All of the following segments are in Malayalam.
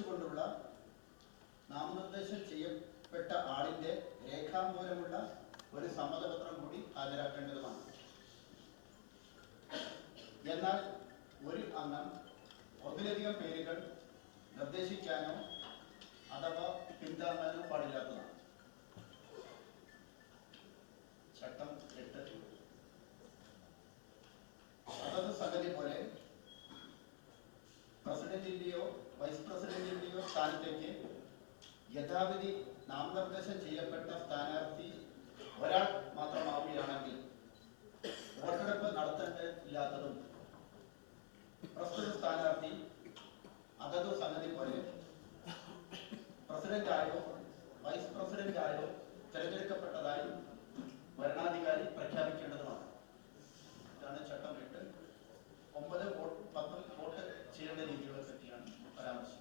സമർപ്പിച്ചുകൊണ്ടുള്ള നാമനിർദ്ദേശം ചെയ്യപ്പെട്ട ആളിന്റെ രേഖാമൂലമുള്ള ഒരു സമ്മതപത്രം കൂടി ഹാജരാക്കേണ്ടതുമാണ്. എന്നാൽ ഒരു അംഗം ഒന്നിലധികം പേരുകൾ നിർദ്ദേശിക്കാനോ അഥവാ പിന്താങ്ങാനോ പാടില്ലാത്തതാണ്. ചട്ടം 8 അതത് സംഗതി പോലെ പ്രസിഡന്റിന്റെയോ വൈസ് പ്രസിഡന്റിന്റെയോ സ്ഥാനത്തേക്ക് യഥാവിധി നാമനിർദ്ദേശം ചെയ്യപ്പെട്ട സ്ഥാനാർത്ഥി ഒരാൾ മാത്രമാവുകയാണെങ്കിൽ വോട്ടെടുപ്പ് നടത്തേണ്ടതില്ലാത്തതും പ്രസ്തുത സ്ഥാനാർത്ഥി അതത് സംഗതി പോലെ പ്രസിഡന്റായോ വൈസ് പ്രസിഡന്റായോ തിരഞ്ഞെടുക്കപ്പെട്ടതായി ഭരണാധികാരി പ്രഖ്യാപിക്കേണ്ടതുമാണ്. ഇതാണ് ചട്ടം 8. 9, 10 വോട്ട് ചെയ്യേണ്ട രീതികളെ പറ്റിയാണ് പരാമർശം.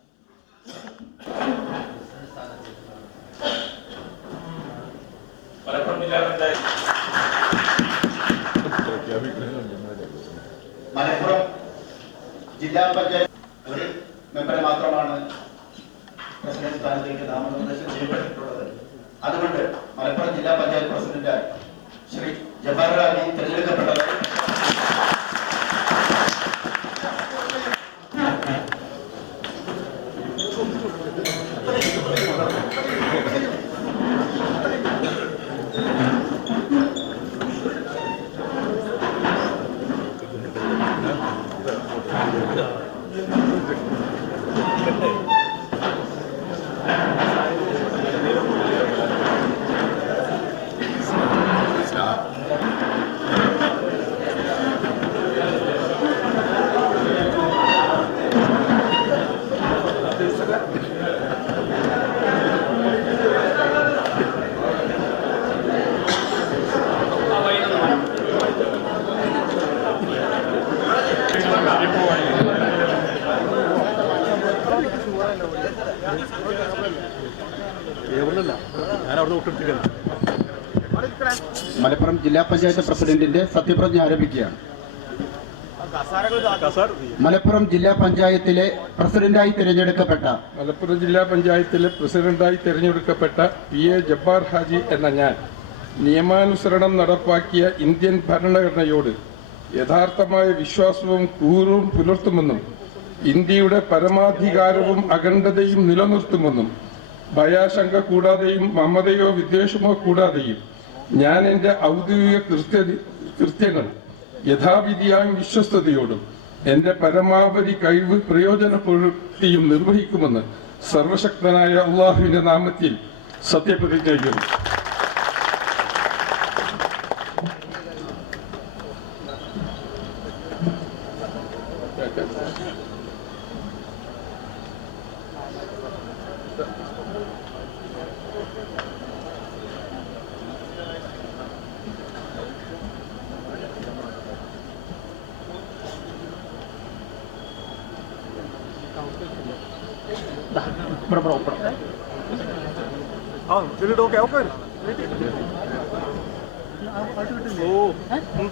മലപ്പുറം ജില്ലാ പഞ്ചായത്ത് ഒരു മെമ്പറെ മാത്രമാണ് പ്രസിഡന്റ് സ്ഥാനത്തേക്ക് നാമനിർദ്ദേശം ചെയ്യപ്പെട്ടിട്ടുള്ളത്. അതുകൊണ്ട് മലപ്പുറം ജില്ലാ പഞ്ചായത്ത് പ്രസിഡന്റായി ശ്രീ ജബ്ബാർ ഹാജി തിരഞ്ഞെടുക്കപ്പെട്ടത് മലപ്പുറം ജില്ലാ പഞ്ചായത്ത് പ്രസിഡന്റിന്റെ സത്യപ്രതിജ്ഞ ആരംഭിക്കുകയാണ്. മലപ്പുറം ജില്ലാ പഞ്ചായത്തിലെ പ്രസിഡന്റായി തിരഞ്ഞെടുക്കപ്പെട്ട PA ജബ്ബാർ ഹാജി എന്ന ഞാൻ നിയമാനുസരണം നടപ്പാക്കിയ ഇന്ത്യൻ ഭരണഘടനയോട് യഥാർത്ഥമായ വിശ്വാസവും കൂറും പുലർത്തുമെന്നും ഇന്ത്യയുടെ പരമാധികാരവും അഖണ്ഡതയും നിലനിർത്തുമെന്നും ഭയാശങ്ക കൂടാതെയും മമതയോ വിദ്വേഷമോ കൂടാതെയും ഞാൻ എൻ്റെ ഔദ്യോഗിക കൃത്യങ്ങൾ യഥാവിധിയായും വിശ്വസ്തയോടും എൻ്റെ പരമാവധി കഴിവ് പ്രയോജനപ്പെടുത്തിയും നിർവഹിക്കുമെന്ന് സർവശക്തനായ അള്ളാഹുവിന്റെ നാമത്തിൽ സത്യപ്രതിജ്ഞ ചെയ്യുന്നു.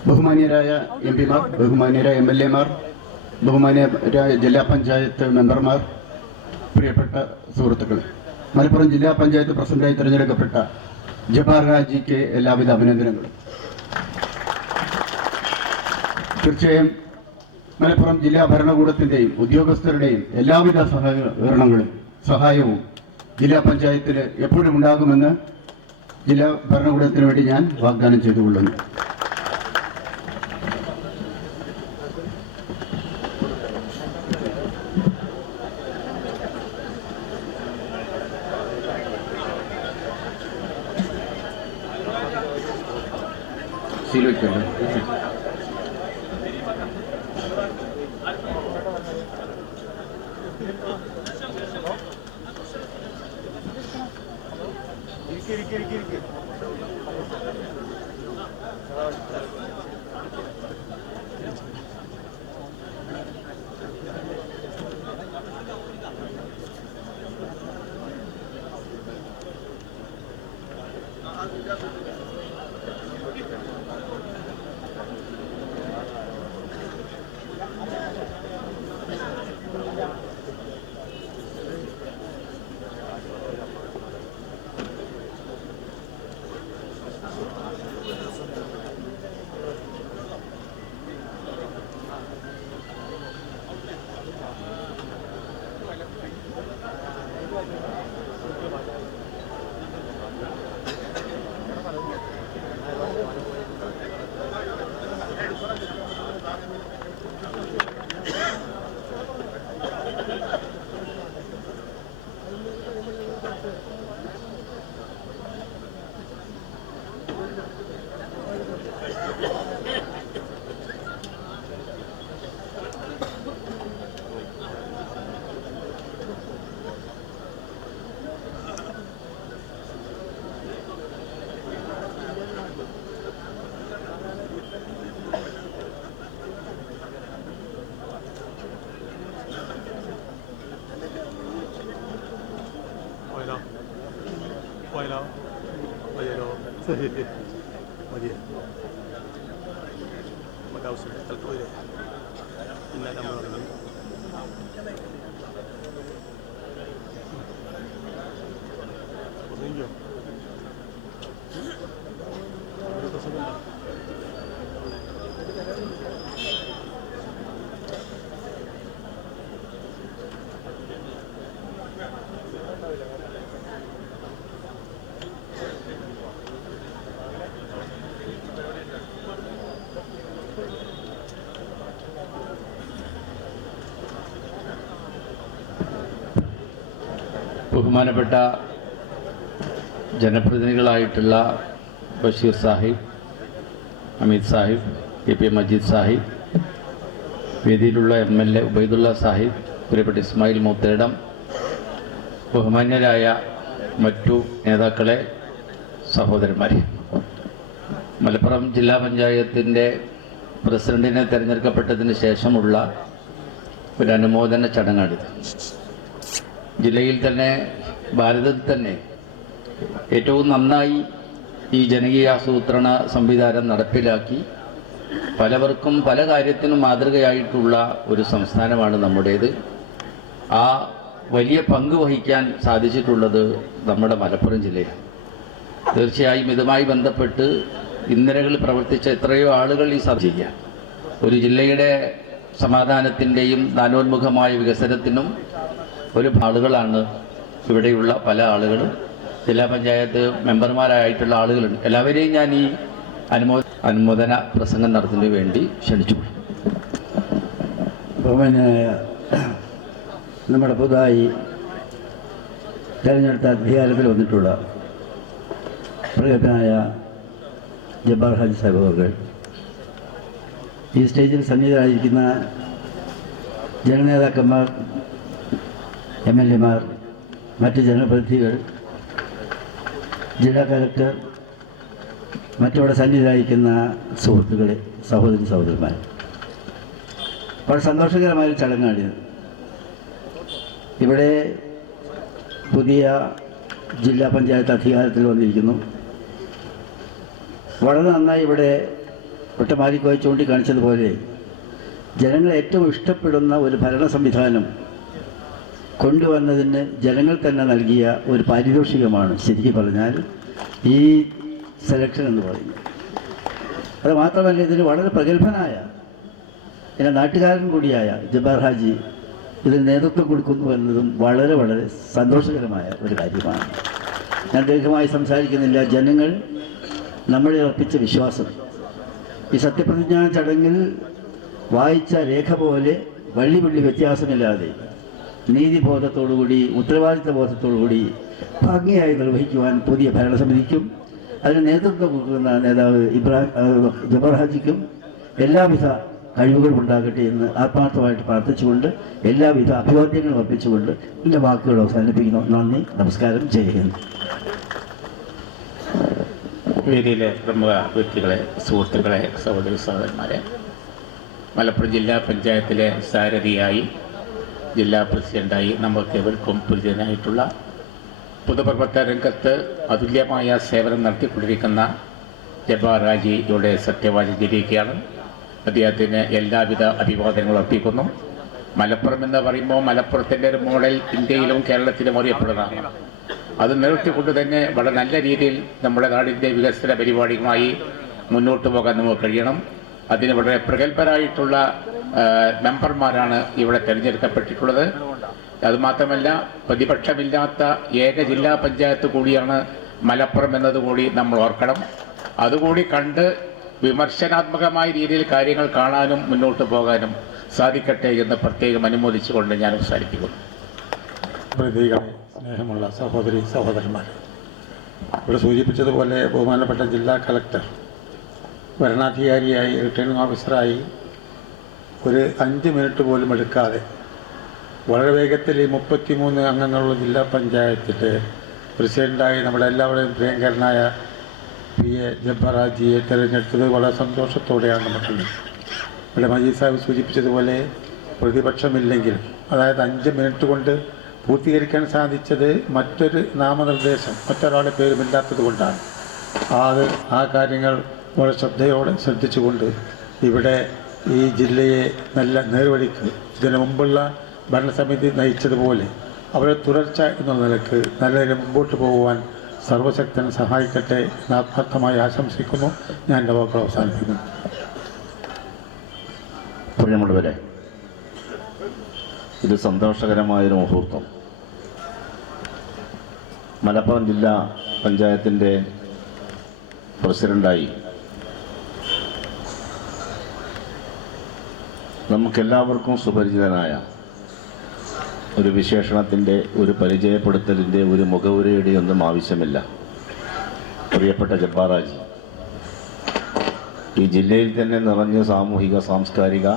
ബഹുമാന്യരായ MP മാർ, ബഹുമാന്യരായ MLA മാർ, ബഹുമാന്യരായ ജില്ലാ പഞ്ചായത്ത് മെമ്പർമാർ, പ്രിയപ്പെട്ട സുഹൃത്തുക്കൾ, മലപ്പുറം ജില്ലാ പഞ്ചായത്ത് പ്രസിഡന്റായി തിരഞ്ഞെടുക്കപ്പെട്ട ജബ്ബാർ ഹാജിക്ക് എല്ലാവിധ അഭിനന്ദനങ്ങളും. തീർച്ചയായും മലപ്പുറം ജില്ലാ ഭരണകൂടത്തിന്റെയും ഉദ്യോഗസ്ഥരുടെയും എല്ലാവിധ സഹായവും ജില്ലാ പഞ്ചായത്തിൽ എപ്പോഴും ഉണ്ടാകുമെന്ന് ജില്ലാ ഭരണകൂടത്തിന് വേണ്ടി ഞാൻ വാഗ്ദാനം ചെയ്തുകൊള്ളുന്നു. മതിയെ നമുക്ക് ആവശ്യമില്ല സ്ഥലത്ത് പോയില്ലേ ഇല്ല നമ്മൾ പറഞ്ഞോ ബഹുമാനപ്പെട്ട ജനപ്രതിനിധികളായിട്ടുള്ള ബഷീർ സാഹിബ്, അമീദ് സാഹിബ്, KP മജീദ് സാഹിബ്, വേദിയിലുള്ള MLA ഉബൈദുള്ള സാഹിബ്, പ്രിയപ്പെട്ട ഇസ്മായിൽ മൂത്തേടം, ബഹുമാന്യരായ മറ്റു നേതാക്കളെ, സഹോദരന്മാരെ, മലപ്പുറം ജില്ലാ പഞ്ചായത്തിൻ്റെ പ്രസിഡന്റിനെ തിരഞ്ഞെടുക്കപ്പെട്ടതിന് ശേഷമുള്ള ഒരു അനുമോദന ചടങ്ങാണിത്. ജില്ലയിൽ തന്നെ, ഭാരതത്തിൽ തന്നെ ഏറ്റവും നന്നായി ഈ ജനകീയാസൂത്രണ സംവിധാനം നടപ്പിലാക്കി പലവർക്കും പല കാര്യത്തിനും മാതൃകയായിട്ടുള്ള ഒരു സംസ്ഥാനമാണ് നമ്മുടേത്. ആ വലിയ പങ്ക് വഹിക്കാൻ സാധിച്ചിട്ടുള്ളത് നമ്മുടെ മലപ്പുറം ജില്ലയാണ്. തീർച്ചയായും ഇതുമായി ബന്ധപ്പെട്ട് ഇന്നലകളിൽ പ്രവർത്തിച്ച എത്രയോ ആളുകൾ ഈ ചെയ്യാൻ ഒരു ജില്ലയുടെ സമാധാനത്തിൻ്റെയും നാനോന്മുഖമായ വികസനത്തിനും ഒരു ആളുകളാണ് ഇവിടെയുള്ള പല ആളുകളും. ജില്ലാ പഞ്ചായത്ത് മെമ്പർമാരായിട്ടുള്ള ആളുകളുണ്ട്. എല്ലാവരെയും ഞാൻ ഈ അനുമോദന പ്രസംഗം നടത്തുന്നതിന് വേണ്ടി ക്ഷണിച്ചു. ബഹുമാനായ നമ്മുടെ പുതുതായി തിരഞ്ഞെടുത്ത അധികാരത്തിൽ വന്നിട്ടുള്ള പ്രിയനായ ജബ്ബാർ ഹാജി സാഹിബ് അവർ, ഈ സ്റ്റേജിൽ സന്നിഹിതരായിരിക്കുന്ന ജനനേതാക്കന്മാർ, MLA മാർ, മറ്റ് ജനപ്രതിനിധികൾ, ജില്ലാ കലക്ടർ, മറ്റവിടെ സന്നിഹിതരായിരിക്കുന്ന സുഹൃത്തുക്കളെ, സഹോദരന്മാർ, വളരെ സന്തോഷകരമായ ചടങ്ങാണിത്. ഇവിടെ പുതിയ ജില്ലാ പഞ്ചായത്ത് അധികാരത്തിൽ വന്നിരിക്കുന്നു. വളരെ നന്നായി ഇവിടെ ഒറ്റമാലിക്കോയി ചൂണ്ടിക്കാണിച്ചതുപോലെ ജനങ്ങൾ ഏറ്റവും ഇഷ്ടപ്പെടുന്ന ഒരു ഭരണ സംവിധാനം കൊണ്ടുവന്നതിന് ജനങ്ങൾ തന്നെ നൽകിയ ഒരു പാരിതോഷികമാണ് ശരിക്കും പറഞ്ഞാൽ ഈ സെലക്ഷൻ എന്ന് പറയുന്നത്. അത് മാത്രമല്ല, ഇതിന് വളരെ പ്രഗത്ഭനായ എൻ്റെ നാട്ടുകാരൻ കൂടിയായ ജബ്ബാർ ഹാജി ഇതിന് നേതൃത്വം കൊടുക്കുന്നു എന്നതും വളരെ വളരെ സന്തോഷകരമായ ഒരു കാര്യമാണ്. ഞാൻ ദീർഘമായി സംസാരിക്കുന്നില്ല. ജനങ്ങൾ നമ്മളെ അർപ്പിച്ച വിശ്വാസം ഈ സത്യപ്രതിജ്ഞാ ചടങ്ങിൽ വായിച്ച രേഖ പോലെ വള്ളി വ്യത്യാസമില്ലാതെ നീതിബോധത്തോടുകൂടി, ഉത്തരവാദിത്വ ബോധത്തോടുകൂടി ഭംഗിയായി നിർവഹിക്കുവാൻ പുതിയ ഭരണസമിതിക്കും അതിന് നേതൃത്വം കൊടുക്കുന്ന നേതാവ് ജബ്ബാർ ഹാജിക്കും എല്ലാവിധ കഴിവുകളും ഉണ്ടാകട്ടെ എന്ന് ആത്മാർത്ഥമായിട്ട് പ്രാർത്ഥിച്ചുകൊണ്ട് എല്ലാവിധ അഭിവാദ്യങ്ങളും അർപ്പിച്ചുകൊണ്ട് എൻ്റെ വാക്കുകൾ അവസാനിപ്പിക്കുന്നു. നന്ദി, നമസ്കാരം, ജയ് ഹിന്ദ്. വേദിയിലെ പ്രമുഖ വ്യക്തികളെ, സുഹൃത്തുക്കളെ, സഹോദരന്മാരെ, മലപ്പുറം ജില്ലാ പഞ്ചായത്തിലെ സാരഥിയായി, ജില്ലാ പ്രസിഡൻ്റായി നമുക്കേവർക്കും പരിചിതനായിട്ടുള്ള പൊതുപ്രവർത്തന രംഗത്ത് അതുല്യമായ സേവനം നടത്തിക്കൊണ്ടിരിക്കുന്ന ജബ്ബാർ ഹാജിയുടെ സത്യവാചകരിക്കുകയാണ്. അദ്ദേഹത്തിന് എല്ലാവിധ അഭിവാദനങ്ങളും അർപ്പിക്കുന്നു. മലപ്പുറം എന്ന് പറയുമ്പോൾ മലപ്പുറത്തിൻ്റെ ഒരു മോഡൽ ഇന്ത്യയിലും കേരളത്തിലും അറിയപ്പെടുന്നതാണ്. അത് നിലനിർത്തിക്കൊണ്ട് തന്നെ വളരെ നല്ല രീതിയിൽ നമ്മുടെ നാടിൻ്റെ വികസന പരിപാടിയുമായി മുന്നോട്ട് പോകാൻ നമുക്ക് കഴിയണം. അതിന് വളരെ പ്രഗത്ഭരായിട്ടുള്ള മെമ്പർമാരാണ് ഇവിടെ തിരഞ്ഞെടുക്കപ്പെട്ടിട്ടുള്ളത്. അതുമാത്രമല്ല, പ്രതിപക്ഷമില്ലാത്ത ഏക ജില്ലാ പഞ്ചായത്ത് കൂടിയാണ് മലപ്പുറം എന്നതുകൂടി നമ്മൾ ഓർക്കണം. അതുകൂടി കണ്ട് വിമർശനാത്മകമായ രീതിയിൽ കാര്യങ്ങൾ കാണാനും മുന്നോട്ട് പോകാനും സാധിക്കട്ടെ എന്ന് പ്രത്യേകം അനുമോദിച്ചുകൊണ്ട് ഞാൻ അവസാനിപ്പിക്കുന്നു. പ്രതികളെ, സ്നേഹമുള്ള സഹോദരന്മാർ, ഇവിടെ സൂചിപ്പിച്ചതുപോലെ ബഹുമാനപ്പെട്ട ജില്ലാ കളക്ടർ ഭരണാധികാരിയായി, റിട്ടേണിംഗ് ഓഫീസറായി ഒരു 5 മിനിറ്റ് പോലും എടുക്കാതെ വളരെ വേഗത്തിൽ ഈ 33 അംഗങ്ങളുള്ള ജില്ലാ പഞ്ചായത്തിൻ്റെ പ്രസിഡൻ്റായി നമ്മുടെ എല്ലാവരുടെയും പ്രിയങ്കരനായ PA ജബ്ബാർ ഹാജിയെ തിരഞ്ഞെടുത്തത് വളരെ സന്തോഷത്തോടെയാണ് നമുക്കുള്ളത്. ഇവിടെ മജീദ് സാഹിബ് സൂചിപ്പിച്ചതുപോലെ പ്രതിപക്ഷമില്ലെങ്കിലും, അതായത് 5 മിനിറ്റ് കൊണ്ട് പൂർത്തീകരിക്കാൻ സാധിച്ചത് മറ്റൊരു നാമനിർദ്ദേശം, മറ്റൊരാളുടെ പേരുമില്ലാത്തത് കൊണ്ടാണ്. ആ കാര്യങ്ങൾ വളരെ ശ്രദ്ധയോടെ ശ്രദ്ധിച്ചുകൊണ്ട് ഇവിടെ ഈ ജില്ലയെ നല്ല നേർവഴിക്ക് ഇതിനു മുമ്പുള്ള ഭരണസമിതി നയിച്ചതുപോലെ അവരെ തുടർച്ച എന്നുള്ള നിലക്ക് നല്ല നിലയിൽ മുമ്പോട്ട് പോകുവാൻ സർവശക്തൻ സഹായിക്കട്ടെ എന്ന് ആത്മാർത്ഥമായി ആശംസിക്കുന്നു. ഞാൻ എൻ്റെ വാക്കുകൾ അവസാനിപ്പിക്കുന്നു. പ്രിയമുള്ളവരെ, ഇത് സന്തോഷകരമായൊരു മുഹൂർത്തം. മലപ്പുറം ജില്ലാ പഞ്ചായത്തിൻ്റെ പ്രസിഡൻ്റായി നമുക്കെല്ലാവർക്കും സുപരിചിതനായ ഒരു വിശേഷണത്തിൻ്റെ, ഒരു പരിചയപ്പെടുത്തലിൻ്റെ, ഒരു മുഖവുരയുടെ ഒന്നും ആവശ്യമില്ല. പ്രിയപ്പെട്ട ജബ്ബാറാജി ഈ ജില്ലയിൽ തന്നെ നിറഞ്ഞ് സാമൂഹിക സാംസ്കാരിക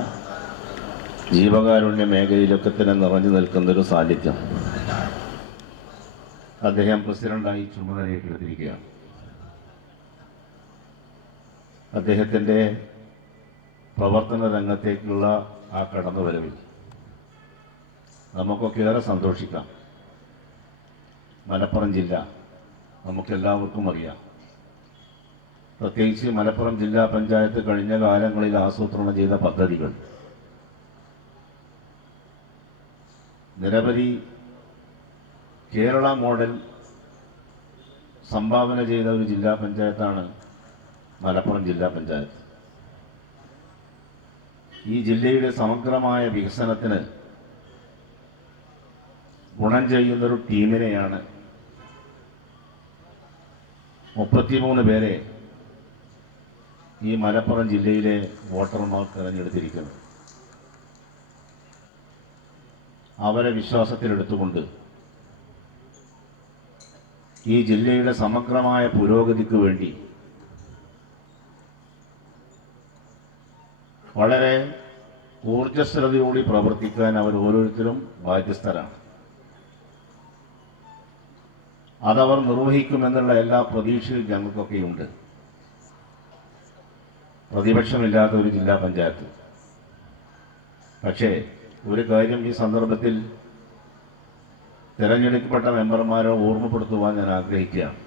ജീവകാരുണ്യ മേഖലയിലൊക്കെ തന്നെ നിറഞ്ഞു നിൽക്കുന്നൊരു സാന്നിധ്യം. അദ്ദേഹം പ്രസിഡൻ്റായി ചുമതലയേറ്റെടുത്തിരിക്കുകയാണ്. അദ്ദേഹത്തിൻ്റെ പ്രവർത്തന രംഗത്തേക്കുള്ള ആ കടന്നുവരവിൽ നമുക്കൊക്കെ ഏറെ സന്തോഷിക്കാം. മലപ്പുറം ജില്ല നമുക്കെല്ലാവർക്കും അറിയാം. പ്രത്യേകിച്ച് മലപ്പുറം ജില്ലാ പഞ്ചായത്ത് കഴിഞ്ഞ കാലങ്ങളിൽ ആസൂത്രണം ചെയ്ത പദ്ധതികൾ നിരവധി കേരള മോഡൽ സംഭാവന ചെയ്ത ഒരു ജില്ലാ പഞ്ചായത്താണ് മലപ്പുറം ജില്ലാ പഞ്ചായത്ത്. ഈ ജില്ലയുടെ സമഗ്രമായ വികസനത്തിന് ഗുണം ചെയ്യുന്നൊരു ടീമിനെയാണ് 33 പേരെ ഈ മലപ്പുറം ജില്ലയിലെ വോട്ടർമാർ തിരഞ്ഞെടുത്തിരിക്കുന്നത്. അവരെ വിശ്വാസത്തിലെടുത്തുകൊണ്ട് ഈ ജില്ലയുടെ സമഗ്രമായ പുരോഗതിക്ക് വേണ്ടി വളരെ ഊർജ്ജസ്വലതയോടെ പ്രവർത്തിക്കാൻ അവർ ഓരോരുത്തരും ബാധ്യസ്ഥരാണ്. അതവർ നിർവഹിക്കുമെന്നുള്ള എല്ലാ പ്രതീക്ഷയും ഞങ്ങൾക്കൊക്കെയുണ്ട്. പ്രതിപക്ഷമില്ലാത്ത ഒരു ജില്ലാ പഞ്ചായത്ത്. പക്ഷേ ഒരു കാര്യം ഈ സന്ദർഭത്തിൽ തിരഞ്ഞെടുക്കപ്പെട്ട മെമ്പർമാരെ ഓർമ്മപ്പെടുത്തുവാൻ ഞാൻ ആഗ്രഹിക്കുകയാണ്.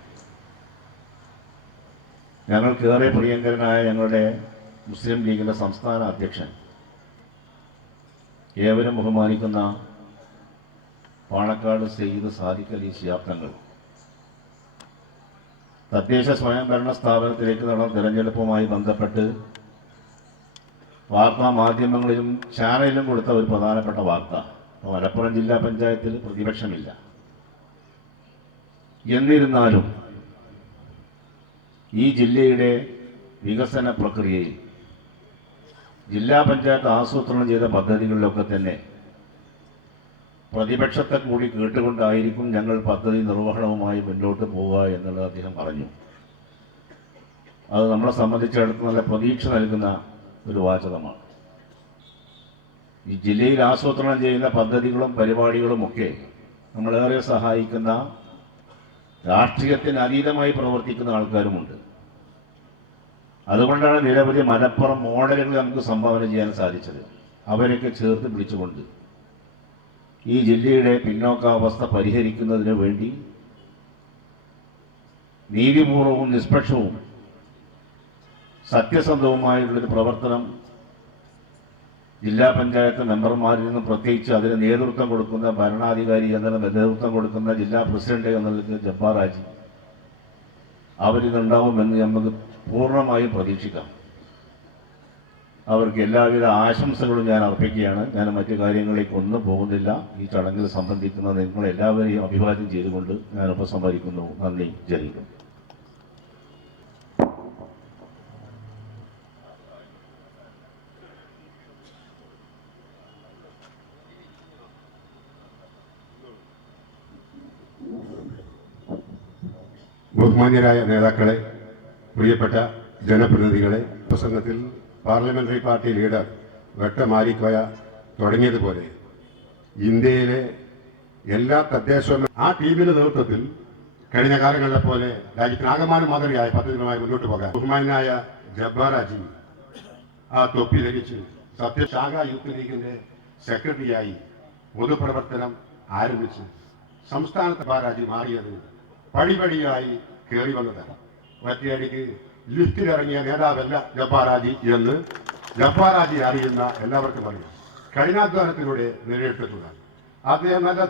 ഞങ്ങൾക്കേറെ പ്രിയങ്കരനായ ഞങ്ങളുടെ മുസ്ലിം ലീഗിൻ്റെ സംസ്ഥാന അധ്യക്ഷൻ, ഏവരും ബഹുമാനിക്കുന്ന പാണക്കാട് സയ്യിദ് സാദിഖ് അലി ശിഹാബ് തങ്ങൾ തദ്ദേശ സ്വയംഭരണ സ്ഥാപനത്തിലേക്ക് നടന്ന തിരഞ്ഞെടുപ്പുമായി ബന്ധപ്പെട്ട് വാർത്താ മാധ്യമങ്ങളിലും ചാനലിലും കൊടുത്ത ഒരു പ്രധാനപ്പെട്ട വാർത്ത, മലപ്പുറം ജില്ലാ പഞ്ചായത്തിൽ പ്രതിപക്ഷമില്ല. എന്നിരുന്നാലും ഈ ജില്ലയുടെ വികസന പ്രക്രിയയിൽ ജില്ലാ പഞ്ചായത്ത് ആസൂത്രണം ചെയ്ത പദ്ധതികളിലൊക്കെ തന്നെ പ്രതിപക്ഷത്തെ കൂടി കേട്ടുകൊണ്ടായിരിക്കും ഞങ്ങൾ പദ്ധതി നിർവഹണവുമായി മുന്നോട്ട് പോവുക എന്നുള്ളത് അദ്ദേഹം പറഞ്ഞു. അത് നമ്മളെ സംബന്ധിച്ചിടത്തോളം നല്ല പ്രതീക്ഷ നൽകുന്ന ഒരു വാചകമാണ്. ഈ ജില്ലയിൽ ആസൂത്രണം ചെയ്യുന്ന പദ്ധതികളും പരിപാടികളുമൊക്കെ നമ്മളേറെ സഹായിക്കുന്ന, രാഷ്ട്രീയത്തിന് അതീതമായി പ്രവർത്തിക്കുന്ന ആൾക്കാരുമുണ്ട്. അതുകൊണ്ടാണ് നിരവധി മലപ്പുറം മോഡലുകൾ നമുക്ക് സംഭാവന ചെയ്യാൻ സാധിച്ചത്. അവരൊക്കെ ചേർത്ത് പിടിച്ചുകൊണ്ട് ഈ ജില്ലയുടെ പിന്നോക്കാവസ്ഥ പരിഹരിക്കുന്നതിന് വേണ്ടി നീതിപൂർവവും നിഷ്പക്ഷവും സത്യസന്ധവുമായിട്ടുള്ളൊരു പ്രവർത്തനം ജില്ലാ പഞ്ചായത്ത് മെമ്പർമാരിൽ നിന്നും, പ്രത്യേകിച്ച് അതിന് നേതൃത്വം കൊടുക്കുന്ന ഭരണാധികാരി എന്ന നേതൃത്വം കൊടുക്കുന്ന ജില്ലാ പ്രസിഡന്റ് എന്നുള്ള ജബ്ബാറാജി അവരിതുണ്ടാവുമെന്ന് നമുക്ക് പൂർണ്ണമായും പ്രതീക്ഷിക്കാം. അവർക്ക് എല്ലാവിധ ആശംസകളും ഞാൻ അർപ്പിക്കുകയാണ്. ഞാൻ മറ്റു കാര്യങ്ങളിലേക്ക് ഒന്നും പോകുന്നില്ല. ഈ ചടങ്ങിൽ സംബന്ധിക്കുന്ന നിങ്ങളെല്ലാവരെയും അഭിവാദ്യം ചെയ്തുകൊണ്ട് ഞാൻ ഉപസംഹരിക്കുന്നു. നന്ദി. ജയ് ഹിന്ദ്. ബഹുമാന്യരായ നേതാക്കളെ, പ്രിയപ്പെട്ട ജനപ്രതിനിധികളെ, പ്രസംഗത്തിൽ പാർലമെന്ററി പാർട്ടി ലീഡർ വെട്ടമാരിക്കോയ തുടങ്ങിയതുപോലെ ഇന്ത്യയിലെ എല്ലാ തദ്ദേശ ആ ടീമിന്റെ നേതൃത്വത്തിൽ കഴിഞ്ഞ കാലങ്ങളിലെ പോലെ രാജ്യത്തിനാകമാനം മാതൃകയായ പദ്ധതികളുമായി മുന്നോട്ട് പോകാൻ ബഹുമാനായ ജബ്ബാറാജി ആ തൊപ്പി ധരിച്ച് സത്യശാഖ യൂത്ത് ലീഗിന്റെ സെക്രട്ടറിയായി പൊതുപ്രവർത്തനം ആരംഭിച്ച് സംസ്ഥാനത്ത് ജബ്ബാറാജി മാറിയത് പടിപടിയായി കയറി വന്നതാണ്. ഒറ്റയടിക്ക് ലിസ്റ്റിലിറങ്ങിയ നേതാവല്ല ജബ്ബാറാജി എന്ന് ജബ്ബാറാജി അറിയുന്ന എല്ലാവർക്കും അറിയാം. കഠിനാധ്വാനത്തിലൂടെ നേടിയെടുത്തിട്ടുള്ള അദ്ദേഹം നല്ല